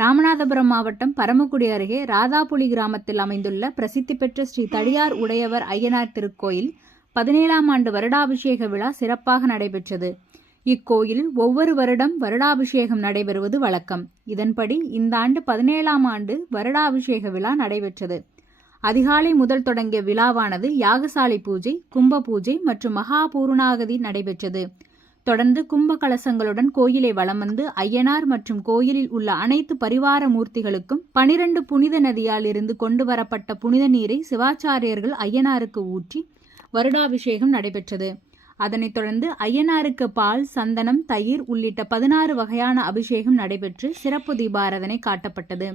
ராமநாதபுரம் மாவட்டம் பரமக்குடி அருகே ராதாபுலி கிராமத்தில் அமைந்துள்ள பிரசித்தி பெற்ற ஸ்ரீ தடியார் உடையவர் ஐயனார் திருக்கோயில் 17ஆம் ஆண்டு வருடாபிஷேக விழா சிறப்பாக நடைபெற்றது. இக்கோயிலில் ஒவ்வொரு வருடம் வருடாபிஷேகம் நடைபெறுவது வழக்கம். இதன்படி இந்த ஆண்டு 17ஆம் ஆண்டு வருடாபிஷேக விழா நடைபெற்றது. அதிகாலை முதல் தொடங்கிய விழாவானது யாகசாலை பூஜை, கும்ப பூஜை மற்றும் மகா பூர்ணாகதி நடைபெற்றது. தொடர்ந்து கும்ப கலசங்களுடன் கோயிலை வலம் வந்து ஐயனார் மற்றும் கோயிலில் உள்ள அனைத்து பரிவார மூர்த்திகளுக்கும் 12 புனித நதியால் இருந்து கொண்டு வரப்பட்ட புனித நீரை சிவாச்சாரியர்கள் ஐயனாருக்கு ஊற்றி வருடாபிஷேகம் நடைபெற்றது. அதனைத் தொடர்ந்து ஐயனாருக்கு பால், சந்தனம், தயிர் உள்ளிட்ட 16 வகையான அபிஷேகம் நடைபெற்று சிறப்பு தீபாராதனை காட்டப்பட்டது.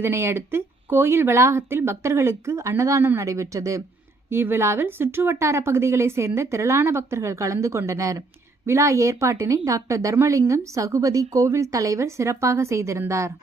இதனையடுத்து கோயில் வளாகத்தில் பக்தர்களுக்கு அன்னதானம் நடைபெற்றது. இவ்விழாவில் சுற்றுவட்டார பகுதிகளைச் சேர்ந்த திரளான பக்தர்கள் கலந்து கொண்டனர். விழா ஏற்பாட்டினை டாக்டர் தர்மலிங்கம் சகுபதி கோவில் தலைவர் சிறப்பாக செய்திருந்தார்.